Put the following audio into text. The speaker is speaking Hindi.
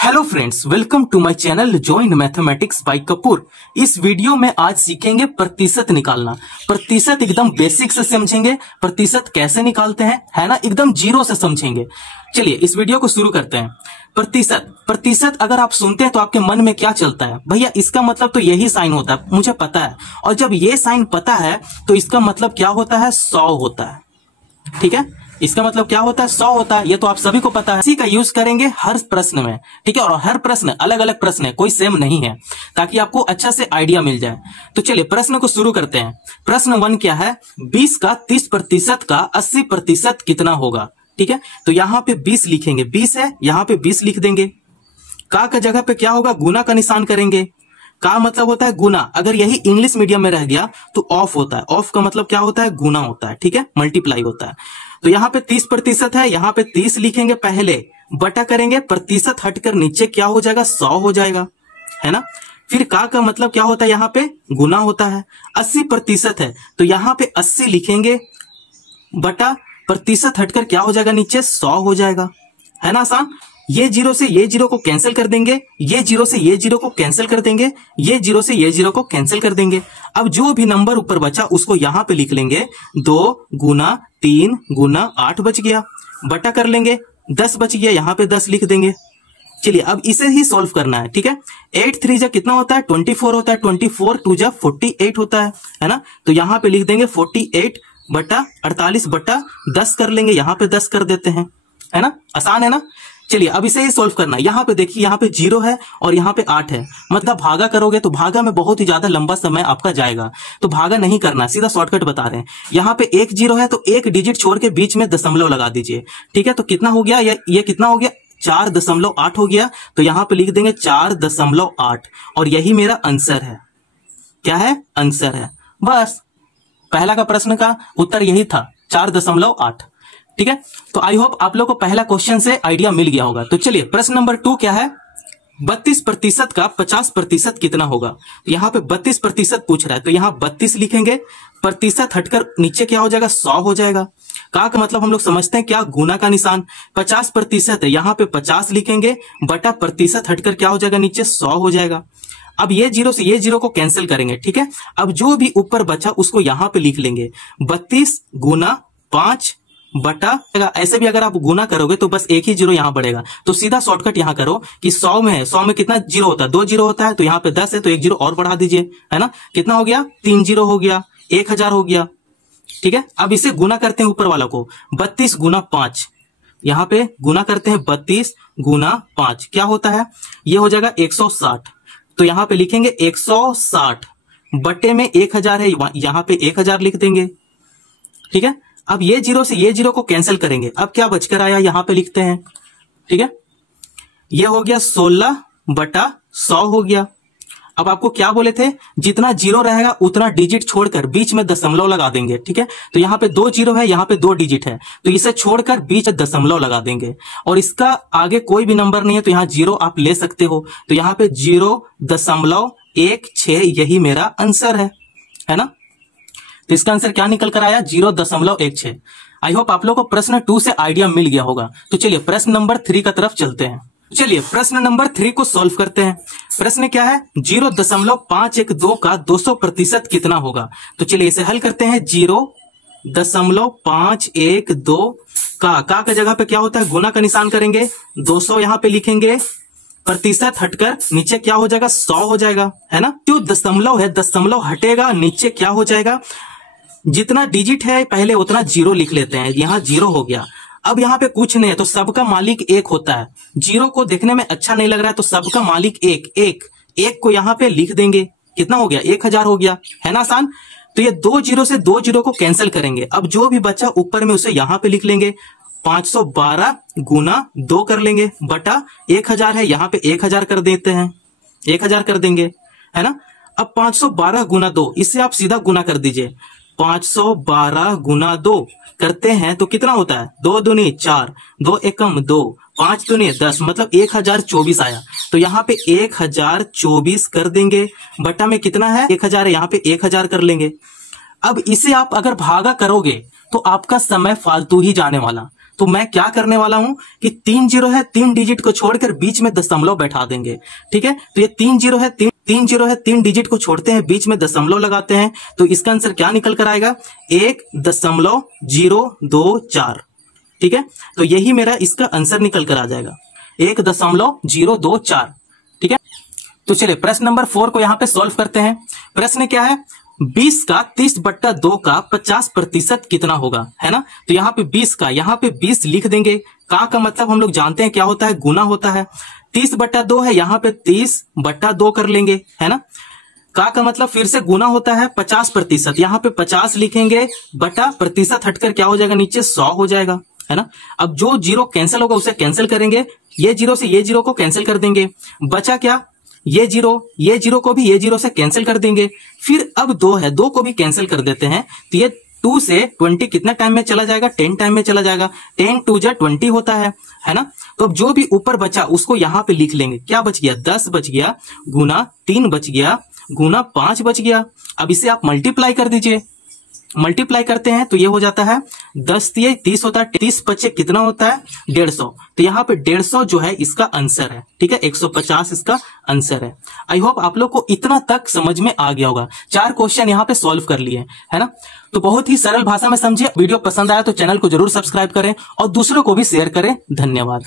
Hello friends, welcome to my channel join mathematics by Kapoor. इस वीडियो में आज सीखेंगे प्रतिशत निकालना। प्रतिशत एकदम बेसिक से समझेंगे, प्रतिशत कैसे निकालते हैं, है ना, एकदम जीरो से समझेंगे। चलिए इस वीडियो को शुरू करते हैं। प्रतिशत अगर आप सुनते हैं तो आपके मन में क्या चलता है? भैया इसका मतलब तो यही साइन होता है, मुझे पता है। और जब ये साइन पता है तो इसका मतलब क्या होता है? 100 होता है। ठीक है, इसका मतलब क्या होता है? 100 होता है। ये तो आप सभी को पता है। इसी का यूज करेंगे हर प्रश्न में, ठीक है। और हर प्रश्न अलग अलग प्रश्न है, कोई सेम नहीं है, ताकि आपको अच्छा से आइडिया मिल जाए। तो चलिए प्रश्न को शुरू करते हैं। प्रश्न 1 क्या है? 20 का 30% का 80% कितना होगा? ठीक है, तो यहाँ पे 20 लिखेंगे, 20 है, यहाँ पे 20 लिख देंगे। का जगह पे क्या होगा? गुना का निशान करेंगे। का मतलब होता है गुना। अगर यही इंग्लिश मीडियम में रह गया तो ऑफ होता है। ऑफ का मतलब क्या होता है? गुना होता है, ठीक है, मल्टीप्लाई होता है। तो यहाँ पे 30% है, यहाँ पे 30 लिखेंगे, पहले बटा करेंगे, प्रतिशत हटकर नीचे क्या हो जाएगा? 100 हो जाएगा, है ना। फिर का मतलब क्या होता है? यहाँ पे गुना होता है। 80% है तो यहाँ पे 80 लिखेंगे, बटा प्रतिशत हटकर क्या हो जाएगा? नीचे 100 हो जाएगा, है ना। आसान। ये जीरो से ये जीरो को कैंसिल कर देंगे, ये जीरो से ये जीरो को कैंसिल कर देंगे, ये जीरो से ये जीरो को कैंसिल कर देंगे। अब जो भी नंबर ऊपर बचा उसको यहां पे लिख लेंगे। 2 गुना 3 गुना 8 बच गया, बटा कर लेंगे, 10 बच गया, यहां पे 10 लिख देंगे। चलिए अब इसे ही सॉल्व करना है, ठीक है। 8 3 जा कितना होता है? 24 होता है। 24 2 जा 48 होता है ना। तो यहां पे लिख देंगे 48 बटा 48 बटा 10 कर लेंगे, यहां पे 10 कर देते हैं, है ना। आसान है ना। चलिए अब इसे ही सोल्व करना है। यहाँ पे देखिए, यहाँ पे 0 है और यहाँ पे 8 है, मतलब भागा करोगे तो भागा में बहुत ही ज्यादा लंबा समय आपका जाएगा, तो भागा नहीं करना, सीधा शॉर्टकट बता रहे हैं। यहाँ पे 1 0 है तो एक डिजिट छोड़ के बीच में दशमलव लगा दीजिए, ठीक है। तो कितना हो गया? ये कितना हो गया? 4.8 हो गया। तो यहाँ पे लिख देंगे 4.8 और यही मेरा आंसर है। क्या है? आंसर है। बस पहला का प्रश्न का उत्तर यही था, 4.8, ठीक है। तो आई होप आप लोग को पहला क्वेश्चन से आइडिया मिल गया होगा। तो चलिए प्रश्न नंबर 2 क्या है? 32% का 50% कितना होगा? तो यहाँ पे 32% पूछ रहा है, तो यहाँ 32 लिखेंगे, प्रतिशत हटकर नीचे क्या हो जाएगा? 100 हो जाएगा। का मतलब हम लोग समझते हैं क्या? गुना का निशान। 50% है, यहाँ पे 50 लिखेंगे, बटा प्रतिशत हटकर क्या हो जाएगा? नीचे 100 हो जाएगा। अब ये जीरो से ये जीरो को कैंसिल करेंगे, ठीक है। अब जो भी ऊपर बचा उसको यहाँ पे लिख लेंगे, 32 गुना 5 बटा, ऐसे भी अगर आप गुना करोगे तो बस एक ही जीरो यहां बढ़ेगा। तो सीधा शॉर्टकट यहां करो कि 100 में है, 100 में कितना जीरो होता है? 2 जीरो होता है। तो यहाँ पे 10 है तो एक जीरो और बढ़ा दीजिए, है ना। कितना हो गया? 3 जीरो हो गया, 1000 हो गया, ठीक है। अब इसे गुना करते हैं ऊपर वाला को, 32 गुना 5, यहाँ पे गुना करते हैं 32 गुना 5, क्या होता है? ये हो जाएगा 160। तो यहाँ पे लिखेंगे 160 बटे में 1000 है, यहाँ पे 1000 लिख देंगे, ठीक है। अब ये जीरो से ये जीरो को कैंसिल करेंगे, अब क्या बचकर आया यहाँ पे लिखते हैं, ठीक है। ये हो गया 16 बटा 100 हो गया। अब आपको क्या बोले थे? जितना जीरो रहेगा उतना डिजिट छोड़कर बीच में दशमलव लगा देंगे, ठीक है। तो यहाँ पे 2 जीरो है, यहाँ पे 2 डिजिट है, तो इसे छोड़कर बीच दशमलव लगा देंगे। और इसका आगे कोई भी नंबर नहीं है तो यहाँ जीरो आप ले सकते हो, तो यहाँ पे 0.16 यही मेरा आंसर है ना। तो इसका आंसर क्या निकल कर आया? 0.16। आई होप आप लोगों को प्रश्न 2 से आइडिया मिल गया होगा। तो चलिए प्रश्न नंबर 3 का तरफ चलते हैं। चलिए प्रश्न नंबर 3 को सॉल्व करते हैं। प्रश्न क्या है? 0.512 का 200% कितना होगा? तो चलिए इसे हल करते हैं। 0.512 का जगह पे क्या होता है? गुना का निशान करेंगे, 200 यहां पे लिखेंगे, प्रतिशत हटकर नीचे क्या हो जाएगा? 100 हो जाएगा, है ना। जो दशमलव है, दशमलव हटेगा, नीचे क्या हो जाएगा? जितना डिजिट है पहले उतना जीरो लिख लेते हैं, यहाँ जीरो हो गया। अब यहाँ पे कुछ नहीं है तो सबका मालिक एक होता है। जीरो को देखने में अच्छा नहीं लग रहा है तो सबका मालिक एक को यहाँ पे लिख देंगे। कितना हो गया? 1000 हो गया, है ना। आसान। तो ये 2 जीरो से 2 जीरो को कैंसिल करेंगे, अब जो भी बचा ऊपर में उसे यहाँ पे लिख लेंगे। 512 गुना 2 कर लेंगे, बटा 1000 है, यहाँ पे 1000 कर देते हैं, 1000 कर देंगे, है ना। अब 512 गुना 2, इससे आप सीधा गुना कर दीजिए। 512 गुना 2 करते हैं तो कितना होता है? 2 दूनी 4, 2 एकम 2, 5 दूनी 10, मतलब 1024 आया। तो यहाँ पे 1024 कर देंगे, बटा में कितना है? 1000 है, यहाँ पे 1000 कर लेंगे। अब इसे आप अगर भागा करोगे तो आपका समय फालतू ही जाने वाला। तो मैं क्या करने वाला हूं कि 3 जीरो है, 3 डिजिट को छोड़कर बीच में दशमलव बैठा देंगे। ठीक है, तो ये 3 जीरो है, 3 जीरो है, 3 डिजिट को छोड़ते हैं, बीच में दशमलव लगाते हैं, तो इसका आंसर क्या निकल कर आएगा? 1.024। ठीक है, तो यही मेरा इसका आंसर निकल कर आ जाएगा, 1.024। ठीक है, तो चलिए प्रश्न नंबर 4 को यहां पे सॉल्व करते हैं। प्रश्न क्या है? 20 का 30/2 का 50% कितना होगा, है ना। तो यहाँ पे 20 का, यहाँ पे 20 लिख देंगे। का मतलब हम लोग जानते हैं क्या होता है, गुना होता है। 30/2 है, यहाँ पे 30/2 कर लेंगे, है ना। का मतलब फिर से गुना होता है 50%, यहाँ पे 50 लिखेंगे, बटा प्रतिशत हटकर क्या हो जाएगा, नीचे 100 हो जाएगा, है ना। अब जो जीरो कैंसिल होगा उसे कैंसिल करेंगे, ये जीरो से ये जीरो को कैंसिल कर देंगे, बचा क्या, ये जीरो को भी ये जीरो से कैंसिल कर देंगे। फिर अब 2 है, 2 को भी कैंसिल कर देते हैं, तो ये 2 से 20 कितना टाइम में चला जाएगा, 10 टाइम में चला जाएगा। 10 2 जा 20 होता है ना। तो अब जो भी ऊपर बचा उसको यहां पे लिख लेंगे। क्या बच गया? 10 बच गया, गुना 3 बच गया, गुना 5 बच गया। अब इसे आप मल्टीप्लाई कर दीजिए, मल्टीप्लाई करते हैं तो ये हो जाता है 10 3 30 होता है, 30 बचे कितना होता है, 150। तो यहाँ पे 150 जो है इसका आंसर है। ठीक है, 150 इसका आंसर है। आई होप आप लोग को इतना तक समझ में आ गया होगा। 4 क्वेश्चन यहाँ पे सॉल्व कर लिए, है ना। तो बहुत ही सरल भाषा में समझिए। वीडियो पसंद आया तो चैनल को जरूर सब्सक्राइब करें और दूसरों को भी शेयर करें। धन्यवाद।